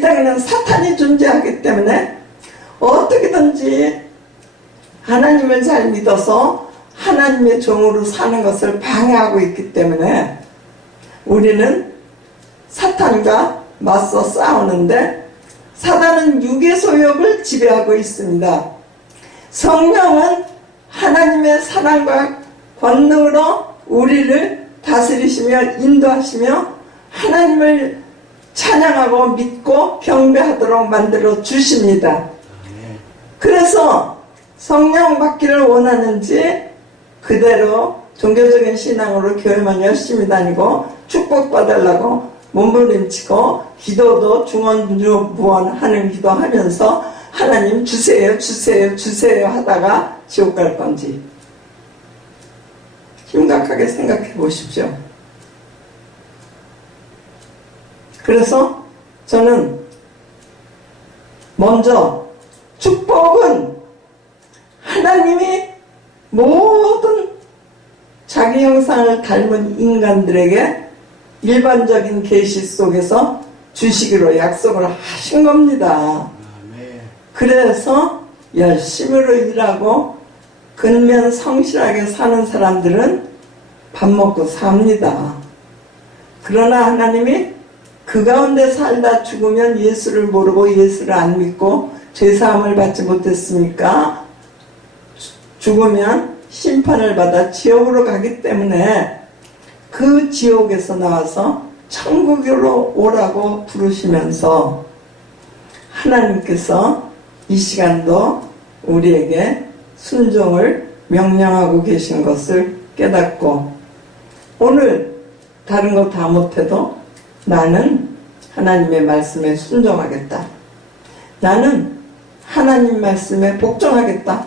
이 땅에는 사탄이 존재하기 때문에 어떻게든지 하나님을 잘 믿어서 하나님의 종으로 사는 것을 방해하고 있기 때문에 우리는 사탄과 맞서 싸우는데, 사단은 육의 소욕을 지배하고 있습니다. 성령은 하나님의 사랑과 권능으로 우리를 다스리시며 인도하시며 하나님을 찬양하고 믿고 경배하도록 만들어 주십니다. 그래서 성령 받기를 원하는지 그대로 종교적인 신앙으로 교회만 열심히 다니고 축복받으려고 몸부림치고 기도도 중언부원하는 기도하면서 하나님 주세요 주세요 주세요 하다가 지옥 갈 건지 심각하게 생각해 보십시오. 그래서 저는 먼저 축복은 하나님이 모든 자기 형상을 닮은 인간들에게 일반적인 계시 속에서 주시기로 약속을 하신 겁니다. 그래서 열심히로 일하고 근면 성실하게 사는 사람들은 밥 먹고 삽니다. 그러나 하나님이 그 가운데 살다 죽으면 예수를 모르고 예수를 안 믿고 죄사함을 받지 못했으니까 죽으면 심판을 받아 지옥으로 가기 때문에 그 지옥에서 나와서 천국으로 오라고 부르시면서 하나님께서 이 시간도 우리에게 순종을 명령하고 계신 것을 깨닫고, 오늘 다른 거 다 못해도 나는 하나님의 말씀에 순종하겠다. 나는 하나님 말씀에 복종하겠다.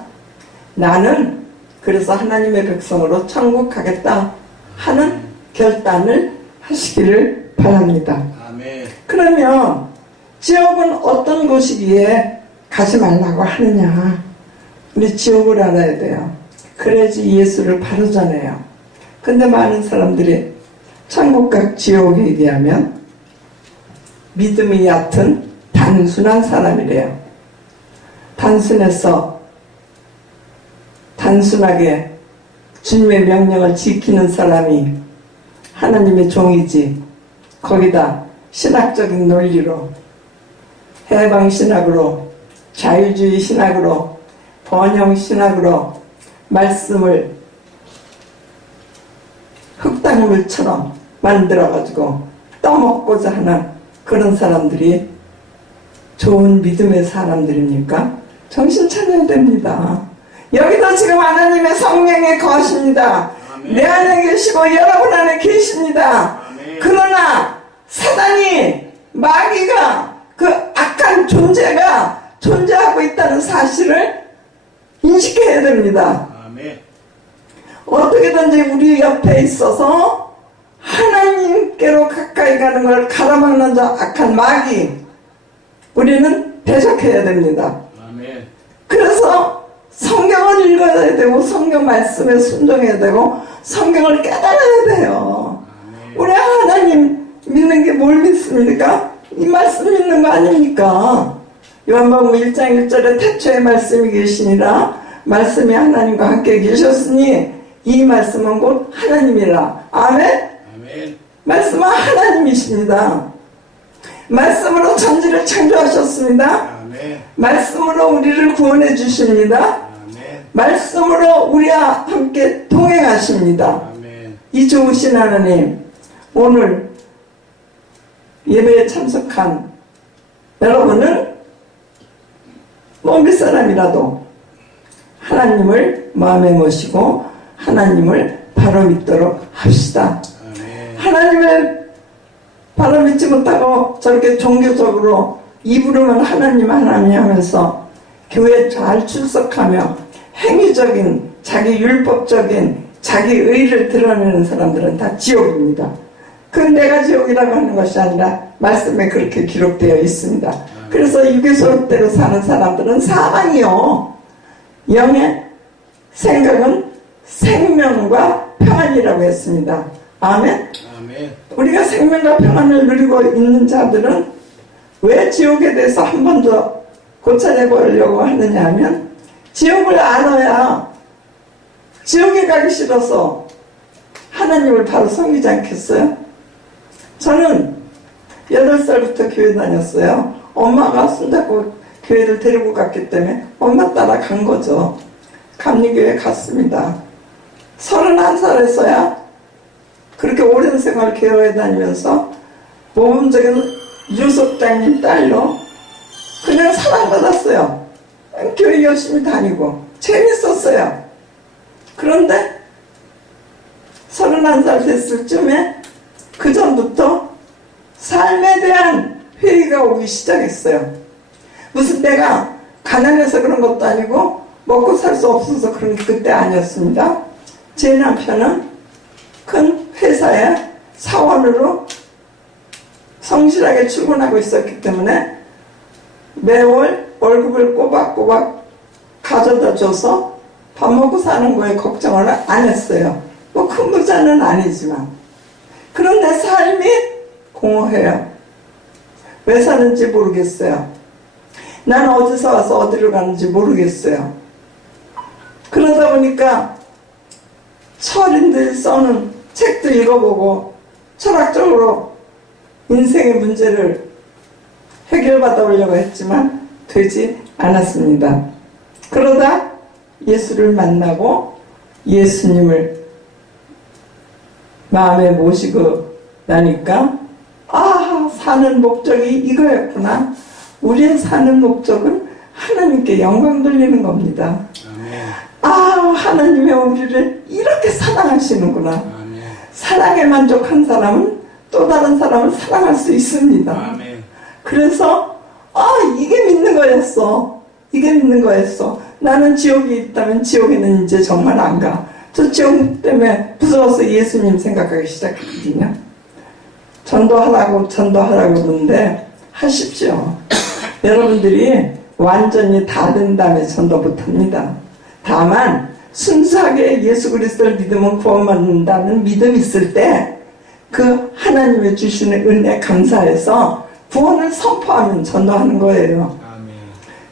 나는 그래서 하나님의 백성으로 천국 가겠다 하는 결단을 하시기를 바랍니다. 아멘. 그러면 지옥은 어떤 곳이기에 가지 말라고 하느냐? 우리 지옥을 알아야 돼요. 그래야지 예수를 바로 전해요. 근데 많은 사람들이 천국과 지옥 얘기하면 믿음이 얕은 단순한 사람이래요. 단순해서 단순하게 주님의 명령을 지키는 사람이 하나님의 종이지, 거기다 신학적인 논리로, 해방신학으로, 자유주의 신학으로, 번영신학으로 말씀을 흙탕물처럼 만들어가지고 떠먹고자 하는 그런 사람들이 좋은 믿음의 사람들입니까? 정신 차려야 됩니다. 여기도 지금 하나님의 성령의 것입니다. 아멘. 내 안에 계시고 여러분 안에 계십니다. 아멘. 그러나 사단이, 마귀가, 그 악한 존재가 존재하고 있다는 사실을 인식해야 됩니다. 아멘. 어떻게든지 우리 옆에 있어서 하나님께로 가까이 가는 걸 가로막는 저 악한 마귀, 우리는 대적해야 됩니다. 아멘. 그래서 성경을 읽어야 되고 성경 말씀에 순종해야 되고 성경을 깨달아야 돼요. 아멘. 우리 하나님 믿는 게 뭘 믿습니까? 이 말씀 믿는 거 아닙니까? 요한복음 1장 1절에 태초에 말씀이 계시니라, 말씀이 하나님과 함께 계셨으니 이 말씀은 곧 하나님이라. 아멘? 아멘. 말씀은 하나님이십니다. 말씀으로 천지를 창조하셨습니다. 아멘. 말씀으로 우리를 구원해 주십니다. 아멘. 말씀으로 우리와 함께 동행하십니다. 아멘. 이 좋으신 하나님, 오늘 예배에 참석한 여러분은 몇 사람이라도 하나님을 마음에 모시고 하나님을 바로 믿도록 합시다. 아멘. 하나님을 바로 믿지 못하고 저렇게 종교적으로 입으로만 하나님 하나님 하면서 교회 잘 출석하며 행위적인 자기 율법적인 자기 의를 드러내는 사람들은 다 지옥입니다. 그건 내가 지옥이라고 하는 것이 아니라 말씀에 그렇게 기록되어 있습니다. 그래서 유괴소대로 사는 사람들은 사망이요, 영의 생각은 생명과 평안이라고 했습니다. 아멘. 아멘. 우리가 생명과 평안을 누리고 있는 자들은 왜 지옥에 대해서 한 번 더 고쳐내보려고 하느냐 하면 지옥을 알아야 지옥에 가기 싫어서 하나님을 바로 섬기지 않겠어요? 저는 8살부터 교회 다녔어요. 엄마가 손잡고 교회를 데리고 갔기 때문에 엄마 따라 간 거죠. 감리교회 갔습니다. 31살에서야 그렇게 오랜 생활 교회 다니면서 모범적인 유속장님 딸로 그냥 사랑받았어요. 교회 열심히 다니고 재밌었어요. 그런데 31살 됐을 쯤에 그 전부터 삶에 대한 회의가 오기 시작했어요. 무슨 내가 가난해서 그런 것도 아니고 먹고 살 수 없어서 그런 게 그때 아니었습니다. 제 남편은 큰 회사에 사원으로 성실하게 출근하고 있었기 때문에 매월 월급을 꼬박꼬박 가져다 줘서 밥 먹고 사는 거에 걱정을 안 했어요. 뭐 큰 부자는 아니지만. 그런데 삶이 공허해요. 왜 사는지 모르겠어요. 나는 어디서 와서 어디로 가는지 모르겠어요. 그러다 보니까 철인들이 써는 책도 읽어보고 철학적으로 인생의 문제를 해결받아 보려고 했지만 되지 않았습니다. 그러다 예수를 만나고 예수님을 마음에 모시고 나니까 사는 목적이 이거였구나. 우리의 사는 목적은 하나님께 영광 돌리는 겁니다. 하나님이 우리를 이렇게 사랑하시는구나. 아멘. 사랑에 만족한 사람은 또 다른 사람을 사랑할 수 있습니다. 아멘. 그래서 이게 믿는 거였어. 이게 믿는 거였어. 나는 지옥이 있다면 지옥에는 이제 정말 안 가. 저 지옥 때문에 무서워서 예수님 생각하기 시작했거든요. 전도하라고 그러는데 하십시오. 여러분들이 완전히 다 된 다음에 전도 못합니다. 다만 순수하게 예수 그리스도를 믿으면 구원받는다는 믿음이 있을 때 그 하나님의 주시는 은혜 감사해서 구원을 선포하면 전도하는 거예요.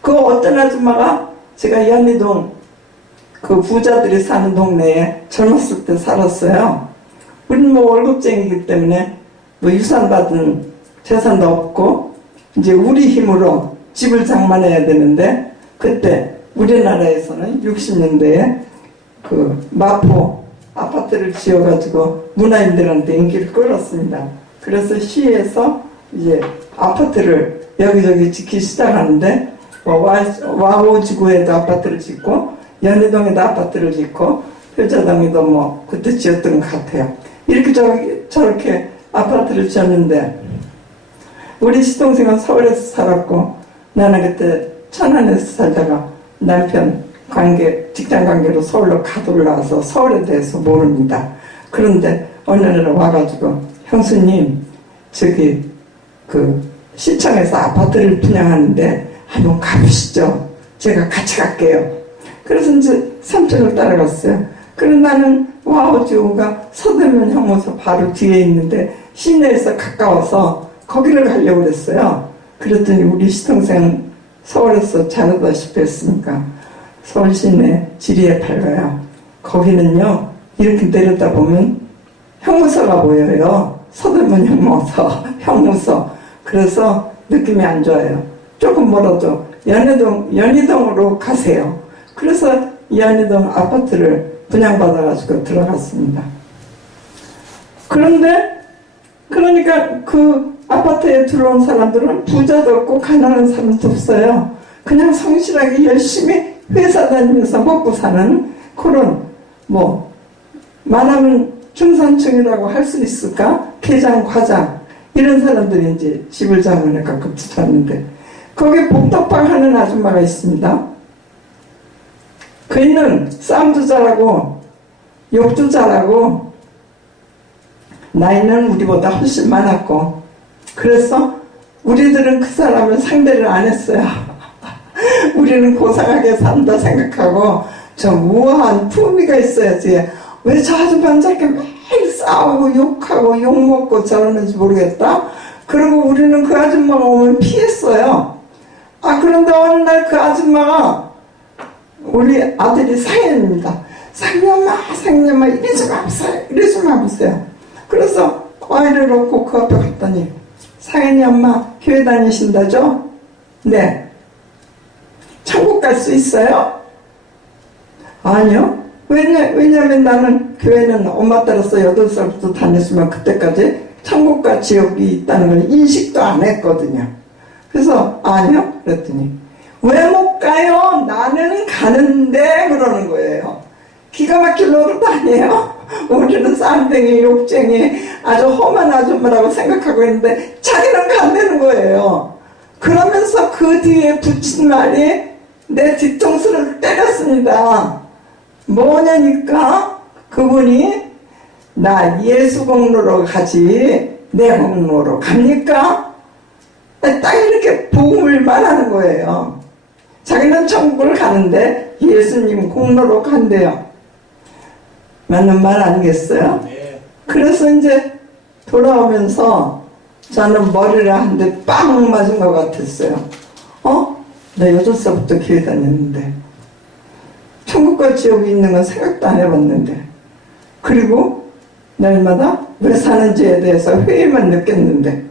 그 어떤 아줌마가 제가 연희동 그 부자들이 사는 동네에 젊었을 때 살았어요. 우리는 뭐 월급쟁이기 때문에 뭐 유산 받은 재산도 없고 이제 우리 힘으로 집을 장만해야 되는데 그때 우리나라에서는 60년대에 그 마포 아파트를 지어가지고 문화인들한테 인기를 끌었습니다. 그래서 시에서 이제 아파트를 여기저기 짓기 시작하는데 와호지구에도 아파트를 짓고 연희동에도 아파트를 짓고 효자동에도 뭐 그때 지었던 것 같아요. 이렇게 저렇게 아파트를 지었는데 우리 시동생은 서울에서 살았고 나는 그때 천안에서 살다가 남편 직장 관계로 서울로 가돌라와서 서울에 대해서 모릅니다. 그런데 어느 날 와가지고 형수님 저기 그 시청에서 아파트를 분양하는데 한번 가보시죠. 제가 같이 갈게요. 그래서 이제 삼촌을 따라갔어요. 그래서 나는 와우지오가 서대문 형무소 바로 뒤에 있는데 시내에서 가까워서 거기를 가려고 그랬어요. 그랬더니 우리 시동생 서울에서 잘하다시피 했으니까 서울 시내 지리에 팔려요. 거기는요 이렇게 내려다보면 형무소가 보여요. 서대문 형무소. 그래서 느낌이 안 좋아요. 조금 멀어도 연희동으로 가세요. 그래서 연희동 아파트를 분양받아가지고 들어갔습니다. 그러니까 그 아파트에 들어온 사람들은 부자도 없고 가난한 사람도 없어요. 그냥 성실하게 열심히 회사 다니면서 먹고 사는 그런 말하면 중산층이라고 할 수 있을까? 계장, 과장 이런 사람들이 이제 집을 장만해 가끔 붙었는데 거기에 복덕방 하는 아줌마가 있습니다. 그이는 싸움도 잘하고 욕도 잘하고 나이는 우리보다 훨씬 많았고 그래서 우리들은 그 사람을 상대를 안 했어요. 우리는 고상하게 산다 생각하고 좀 우아한 품위가 있어야지 왜 저 아줌마는 저렇게 매일 싸우고 욕하고 욕먹고 저러는지 모르겠다. 그리고 우리는 그 아줌마가 오면 피했어요. 그런데 어느 날 그 아줌마가 우리 아들이 상현입니다. 상현엄마 이리 좀 와보세요. 이리 좀 와보세요. 그래서 아이를 놓고 그 앞에 갔더니 상현이 엄마 교회 다니신다죠? 네. 천국 갈 수 있어요? 아니요. 왜냐면 나는 교회는 엄마 따라서 8살부터 다녔으면 그때까지 천국과 지옥이 있다는 걸 인식도 안 했거든요. 그래서 아니요? 그랬더니 왜 못 가요? 나는 가는데 그러는 거예요. 기가 막힐 노릇 아니에요? 우리는 쌈댕이, 욕쟁이, 아주 험한 아줌마라고 생각하고 있는데 자기는 간다는 거예요. 그러면서 그 뒤에 붙인 말이 내 뒤통수를 때렸습니다. 뭐냐니까 그분이 나 예수 공로로 가지 내 공로로 갑니까? 딱 이렇게 복음을 말하는 거예요. 자기는 천국을 가는데 예수님 공로로 간대요. 맞는 말 아니겠어요? 네. 그래서 이제 돌아오면서 저는 머리를 한 대 빵 맞은 것 같았어요. 나 8살부터 교회 다녔는데 천국과 지옥이 있는 건 생각도 안 해봤는데, 그리고 날마다 왜 사는지에 대해서 회의만 느꼈는데,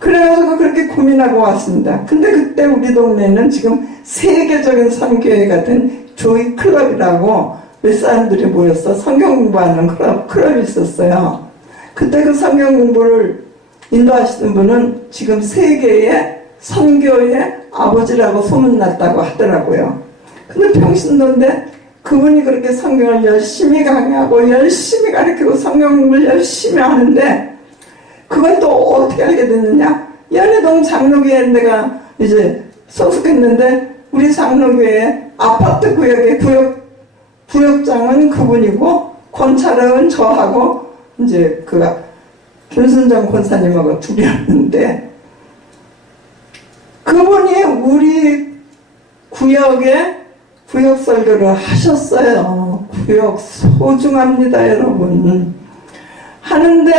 그래가지고 그렇게 고민하고 왔습니다. 근데 그때 우리 동네는 지금 세계적인 선교회가 된 조이 클럽이라고 몇 사람들이 모여서 성경 공부하는 클럽이 있었어요. 그때 그 성경 공부를 인도하시는 분은 지금 세계의 선교의 아버지라고 소문났다고 하더라고요. 근데 평신도인데 그분이 그렇게 성경을 열심히 강의하고 열심히 가르치고 성경 공부를 열심히 하는데, 그건 또 어떻게 알게 됐느냐? 연희동 장로교회에 내가 이제 소속했는데 우리 장로교회 아파트 구역의 구역장은 그분이고 권차력은 저하고 이제 그 김순정 권사님하고 둘이었는데, 그분이 우리 구역에 구역 설교를 하셨어요. 구역 소중합니다, 여러분. 하는데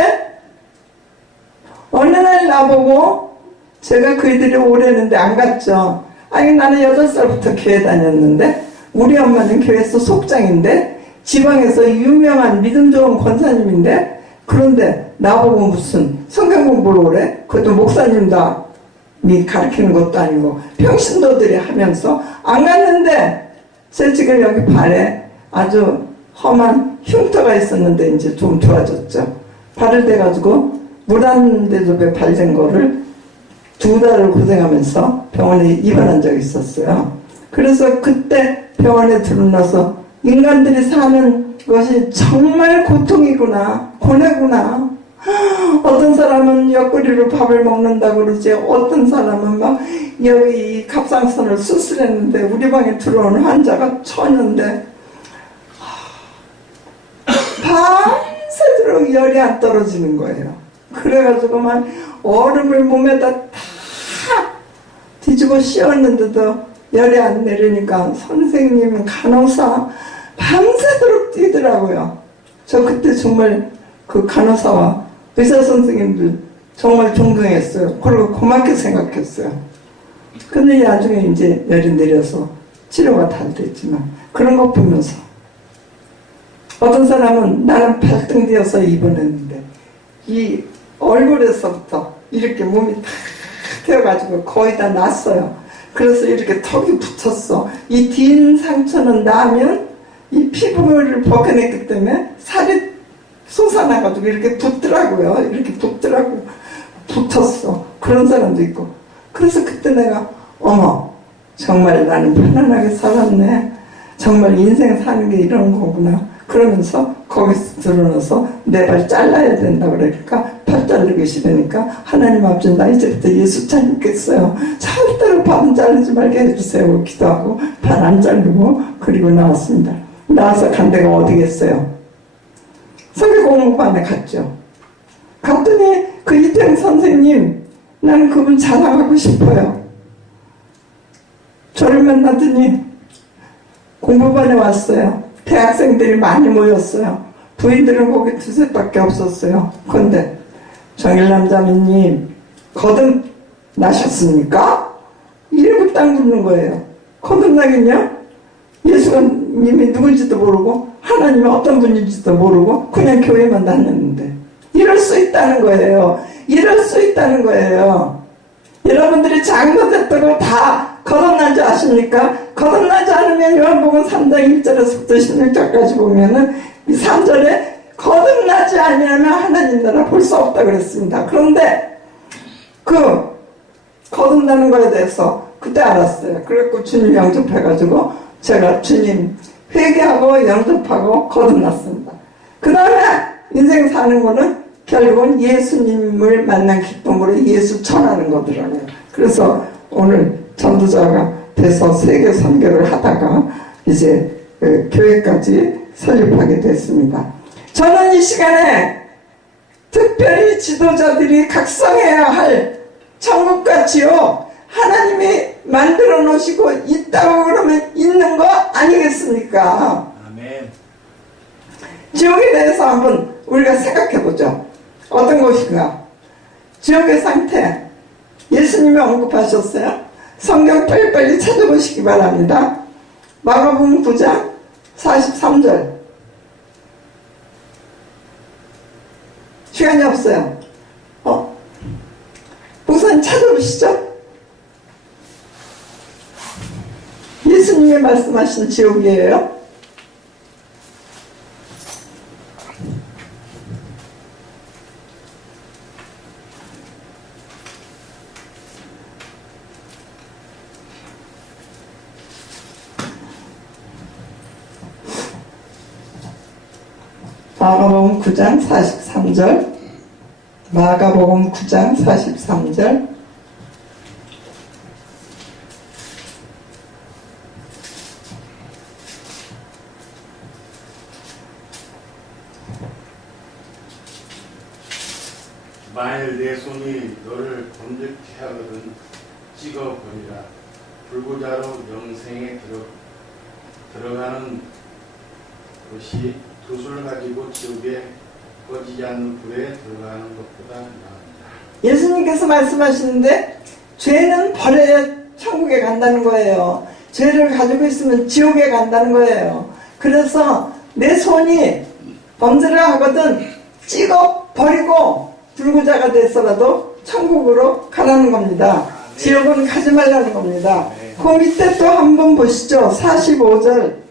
어느 날 나보고, 제가 그이들이 오래는데 안 갔죠. 나는 8살부터 교회 다녔는데 우리 엄마는 교회에서 속장인데 지방에서 유명한 믿음 좋은 권사님인데, 그런데 나보고 무슨 성경 공부를 오래? 그것도 목사님이 가르치는 것도 아니고 평신도들이 하면서 안 갔는데, 제 지금 여기 발에 아주 험한 흉터가 있었는데 이제 좀 좋아졌죠. 발을 대가지고 물 한 대접에 발된 거를 2달을 고생하면서 병원에 입원한 적이 있었어요. 그래서 그때 병원에 들어나서 인간들이 사는 것이 정말 고통이구나, 고뇌구나. 어떤 사람은 옆구리로 밥을 먹는다고 그러지, 어떤 사람은 막 여기 갑상선을 수술했는데 우리 방에 들어오는 환자가 처녀인데 밤새도록 열이 안 떨어지는 거예요. 그래가지고 막 얼음을 몸에다 다 뒤집어 씌웠는데도 열이 안 내리니까 선생님, 간호사 밤새도록 뛰더라고요. 저 그때 정말 그 간호사와 의사 선생님들 정말 존경했어요. 그리고 고맙게 생각했어요. 근데 나중에 이제 열이 내려서 치료가 다 됐지만, 그런 거 보면서 어떤 사람은 나는 발등 뒤어서 입원했는데 이 얼굴에서부터 이렇게 몸이 탁 되어가지고 거의 다 났어요. 그래서 이렇게 턱이 붙였어. 이 긴 상처는 나면 이 피부를 벗겨냈기 때문에 살이 솟아나가지고 이렇게 붙더라고요. 이렇게 붙었어. 그런 사람도 있고. 그래서 그때 내가 어머, 정말 나는 편안하게 살았네. 정말 인생 사는 게 이런 거구나. 그러면서 거기서 드러나서 내 발 잘라야 된다 그러니까 팔 자르기 싫으니까 하나님 아버지 나 이제부터 예수 찾겠어요. 절대로 발은 자르지 말게 해주세요. 기도하고 발 안 자르고 그리고 나왔습니다. 나와서 간 데가 어디겠어요? 성경공부반에 갔죠. 갔더니 그 이태영 선생님, 나는 그분 자랑하고 싶어요. 저를 만나더니 공부반에 왔어요. 대학생들이 많이 모였어요. 부인들은 거기 2-3밖에 없었어요. 그런데 정일남 자매님 거듭나셨습니까? 이러고 딱 묻는 거예요. 거듭나겠냐? 예수님이 누군지도 모르고 하나님이 어떤 분인지도 모르고 그냥 교회만 다녔는데 이럴 수 있다는 거예요. 이럴 수 있다는 거예요. 여러분들이 잘못했다고 다 거듭난 줄 아십니까? 거듭나지 않으면 요한복음 3장 1절에서부터 16절까지 보면은 이 3절에 거듭나지 아니하면 하나님 나라 볼 수 없다 그랬습니다. 그런데 그 거듭나는 거에 대해서 그때 알았어요. 그래갖고 주님 영접해가지고 제가 주님 회개하고 영접하고 거듭났습니다. 그 다음에 인생 사는 거는 결국은 예수님을 만난 기쁨으로 예수 전하는 거더라고요. 그래서 오늘 전도자가 돼서 세계 선교를 하다가 이제 교회까지 설립하게 됐습니다. 저는 이 시간에 특별히 지도자들이 각성해야 할 천국과 지옥 하나님이 만들어 놓으시고 있다고 그러면 있는 거 아니겠습니까? 아멘. 지옥에 대해서 한번 우리가 생각해 보죠. 어떤 것인가? 지옥의 상태 예수님이 언급하셨어요. 성경 빨리빨리 찾아보시기 바랍니다. 마가복음 9장 43절. 시간이 없어요. 우선 찾아보시죠. 예수님이 말씀하신 지옥이에요. 마가복음 9장 43절. 마가복음 9장 43절. 만일 내 손이 너를 범죄케 하거든 찍어버리라. 불구자로 영생에 들어가는 것이 두 손을 가지고 지옥에 꺼지지 않는 불에 들어가는 것보다 나은다. 예수님께서 말씀하시는데 죄는 버려야 천국에 간다는 거예요. 죄를 가지고 있으면 지옥에 간다는 거예요. 그래서 내 손이 범죄를 하거든 찍어 버리고 불구자가 됐어라도 천국으로 가라는 겁니다. 지옥은 가지 말라는 겁니다. 그 밑에 또 한번 보시죠. 45절.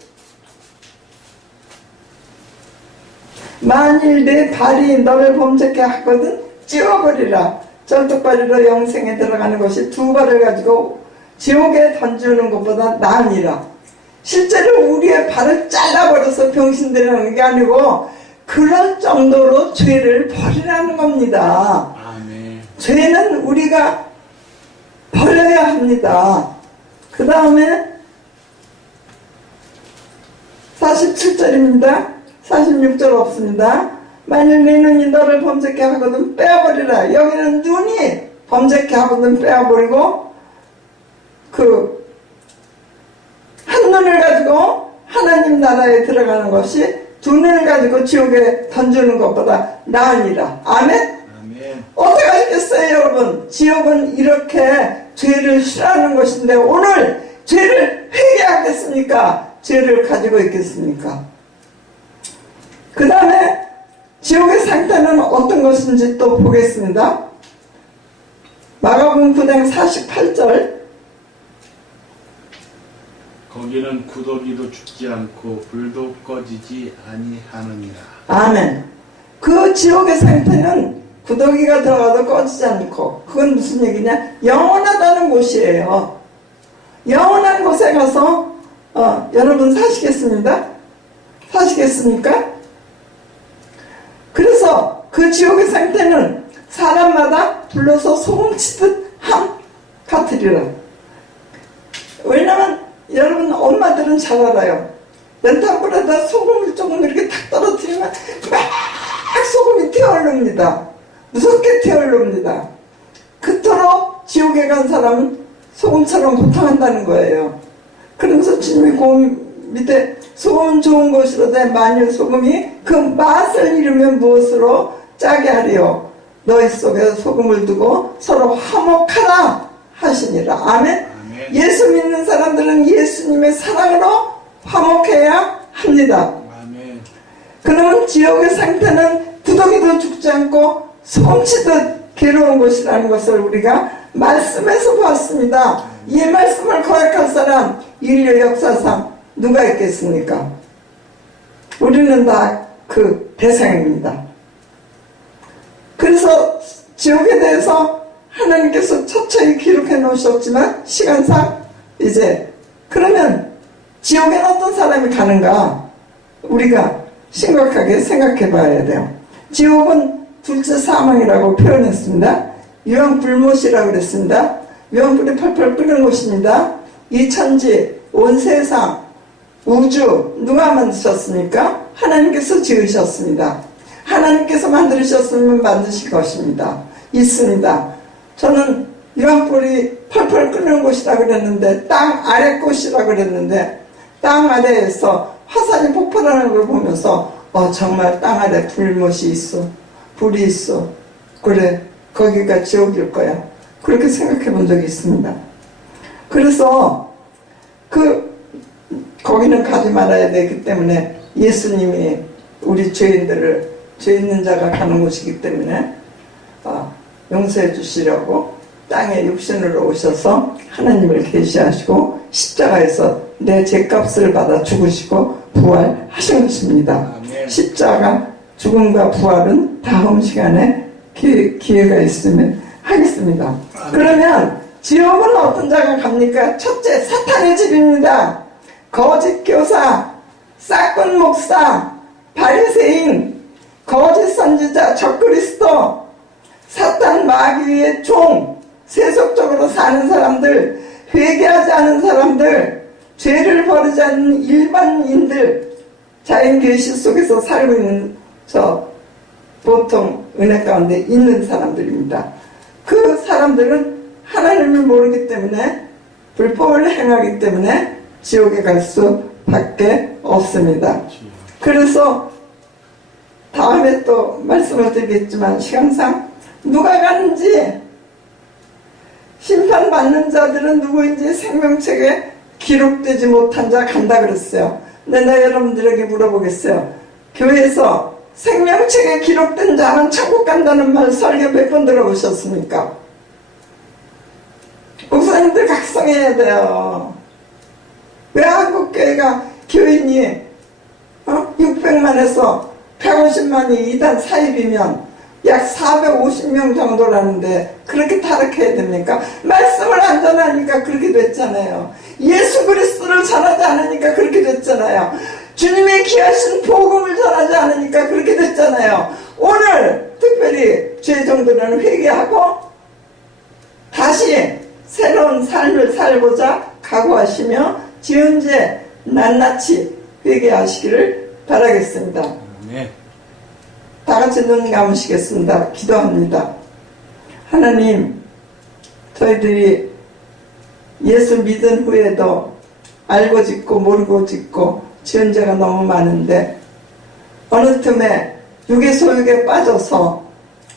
만일 내 발이 너를 범죄케 하거든 찌워버리라. 쩔뚝발이로 영생에 들어가는 것이 두 발을 가지고 지옥에 던지는 것보다 나으니라. 실제로 우리의 발을 잘라버려서 병신되라는 게 아니고 그런 정도로 죄를 버리라는 겁니다. 아멘. 죄는 우리가 버려야 합니다. 그 다음에 47절입니다. 46절 없습니다. 만일 네 눈이 너를 범죄케 하거든 빼어버리라. 여기는 눈이 범죄케 하거든 빼어버리고 그 한 눈을 가지고 하나님 나라에 들어가는 것이 두 눈을 가지고 지옥에 던지는 것보다 나으니라. 아멘? 아멘. 어떻게 하시겠어요 여러분? 지옥은 이렇게 죄를 싫어하는 것인데 오늘 죄를 회개하겠습니까? 죄를 가지고 있겠습니까? 그 다음에 지옥의 상태는 어떤 것인지 또 보겠습니다. 마가복음 9장 48절. 거기는 구더기도 죽지 않고 불도 꺼지지 아니하느니라. 아멘. 그 지옥의 상태는 구더기가 들어가도 꺼지지 않고 그건 무슨 얘기냐? 영원하다는 곳이에요. 영원한 곳에 가서 여러분 사시겠습니다? 사시겠습니까? 그래서 그 지옥의 상태는 사람마다 불러서 소금치듯 함 같으리라. 왜냐면 여러분 엄마들은 잘 알아요. 연탄불에다 소금을 조금 이렇게 탁 떨어뜨리면 막 소금이 튀어오릅니다. 무섭게 튀어오릅니다. 그토록 지옥에 간 사람은 소금처럼 고통한다는 거예요. 그러면서 주님이 그 밑에 소금은 좋은 것이로되 만일 소금이 그 맛을 잃으면 무엇으로 짜게 하리요. 너희 속에 소금을 두고 서로 화목하라 하시니라. 아멘. 아멘. 예수 믿는 사람들은 예수님의 사랑으로 화목해야 합니다. 아멘. 그러면 지옥의 상태는 구더기도 죽지 않고 솜치듯 괴로운 곳이라는 것을 우리가 말씀에서 보았습니다. 이 말씀을 거역할 사람 인류 역사상 누가 있겠습니까? 우리는 다 그 대상입니다. 그래서 지옥에 대해서 하나님께서 처처히 기록해 놓으셨지만 시간상 이제 그러면 지옥에는 어떤 사람이 가는가 우리가 심각하게 생각해 봐야 돼요. 지옥은 둘째 사망이라고 표현했습니다. 유황불못이라고 그랬습니다. 유황불이 펄펄 끓는 곳입니다. 이 천지, 온 세상, 우주 누가 만드셨습니까? 하나님께서 지으셨습니다. 하나님께서 만드셨으면 만드실 것입니다. 있습니다. 저는 유황불이 펄펄 끓는 곳이라고 그랬는데 땅 아래 곳이라고 그랬는데 땅 아래에서 화산이 폭발하는 걸 보면서 정말 땅 아래 불못이 있어. 불이 있어. 그래 거기가 지옥일 거야. 그렇게 생각해 본 적이 있습니다. 그래서 거기는 가지 말아야 되기 때문에 예수님이 우리 죄인들을 죄 있는 자가 가는 곳이기 때문에 용서해 주시려고 땅에 육신으로 오셔서 하나님을 계시하시고 십자가에서 내 죄값을 받아 죽으시고 부활하신 것입니다. 아멘. 십자가 죽음과 부활은 다음 시간에 기회가 있으면 하겠습니다. 아멘. 그러면 지옥은 어떤 자가 갑니까? 첫째, 사탄의 집입니다. 거짓 교사, 싹군 목사, 바리새인, 거짓 선지자, 적그리스도, 사탄 마귀의 종, 세속적으로 사는 사람들, 회개하지 않은 사람들, 죄를 버리지 않는 일반인들, 자연 계시 속에서 살고 있는 보통 은혜 가운데 있는 사람들입니다. 그 사람들은 하나님을 모르기 때문에 불법을 행하기 때문에 지옥에 갈 수밖에 없습니다. 그래서 다음에 또 말씀을 드리겠지만 시간상 누가 가는지 심판받는 자들은 누구인지 생명책에 기록되지 못한 자 간다 그랬어요. 근데 내가 여러분들에게 물어보겠어요. 교회에서 생명책에 기록된 자는 천국 간다는 말 설교 몇 번 들어보셨습니까? 목사님들 각성해야 돼요. 왜 한국교회가 교인이 600만에서 150만이 이단 사입이면 약 450명 정도라는데 그렇게 타락해야 됩니까? 말씀을 안 전하니까 그렇게 됐잖아요. 예수 그리스도를 전하지 않으니까 그렇게 됐잖아요. 주님의 귀하신 복음을 전하지 않으니까 그렇게 됐잖아요. 오늘 특별히 죄 정도는 회개하고 다시 새로운 삶을 살고자 각오하시며 지은 죄 낱낱이 회개하시기를 바라겠습니다. 네. 다 같이 눈 감으시겠습니다. 기도합니다. 하나님, 저희들이 예수 믿은 후에도 알고 짓고 모르고 짓고 지은 죄가 너무 많은데 어느 틈에 육의 소욕에 빠져서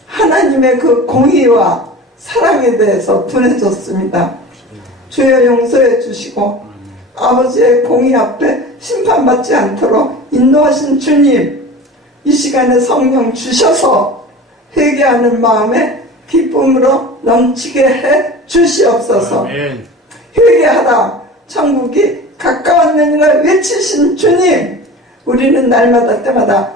하나님의 그 공의와 사랑에 대해서 둔해졌습니다. 주여 용서해 주시고 아버지의 공의 앞에 심판받지 않도록 인도하신 주님, 이 시간에 성령 주셔서 회개하는 마음에 기쁨으로 넘치게 해 주시옵소서. 아멘. 회개하라, 천국이 가까웠느니라 외치신 주님, 우리는 날마다 때마다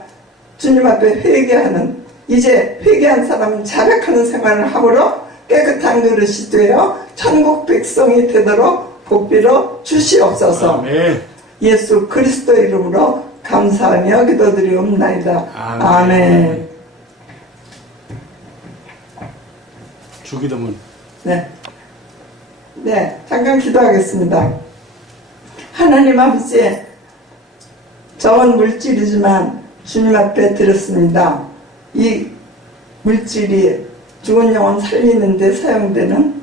주님 앞에 회개하는, 이제 회개한 사람은 자백하는 생활을 함으로 깨끗한 그릇이 되어 천국 백성이 되도록 복비로 주시옵소서. 아멘. 예수 그리스도 이름으로 감사하며 기도드리옵나이다. 아멘. 아멘. 주기도문. 네, 잠깐 기도하겠습니다. 하나님 아버지, 저건 물질이지만 주님 앞에 드렸습니다. 이 물질이 죽은 영혼 살리는 데 사용되는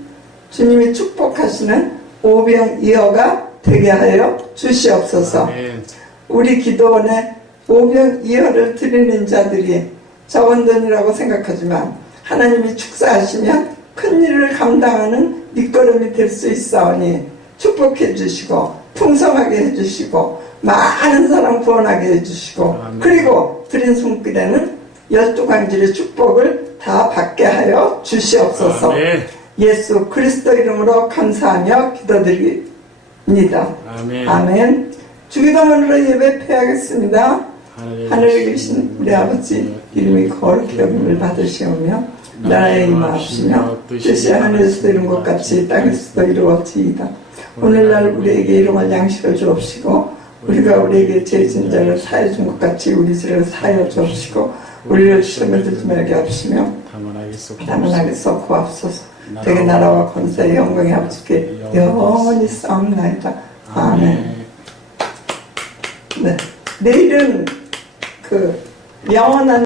주님이 축복하시는 오병이어가 되게 하여 주시옵소서. 아멘. 우리 기도원에 오병이어를 드리는 자들이 적은 돈이라고 생각하지만 하나님이 축사하시면 큰 일을 감당하는 밑거름이 될 수 있사오니 축복해 주시고 풍성하게 해주시고 많은 사람 구원하게 해주시고 아멘. 그리고 드린 손길에는 12광질의 축복을 다 받게 하여 주시옵소서. 아멘. 예수 그리스도 이름으로 감사하며 기도드립니다. 아멘. 아멘. 주기도문으로 예배 패하겠습니다. 하늘에 계신 우리 아버지 이름이 거룩히 여김을 받으시오며 나라의 임하옵시며 뜻이 하늘에서 이룬 것 같이 땅에서도 이루어지이다. 오늘날 우리에게 일용할 양식을 주옵시고 우리가 우리에게 죄진 자를 사해 준 것 같이 우리 죄를 사하여 주옵시고 우리를 시험에 들지 말게 하시며 다만 하겠소 구하옵소서. 되게 나라와 권세의 영광이 아버지께 영원히 싸움나이다. 아멘. 네. 내일은 그 영원한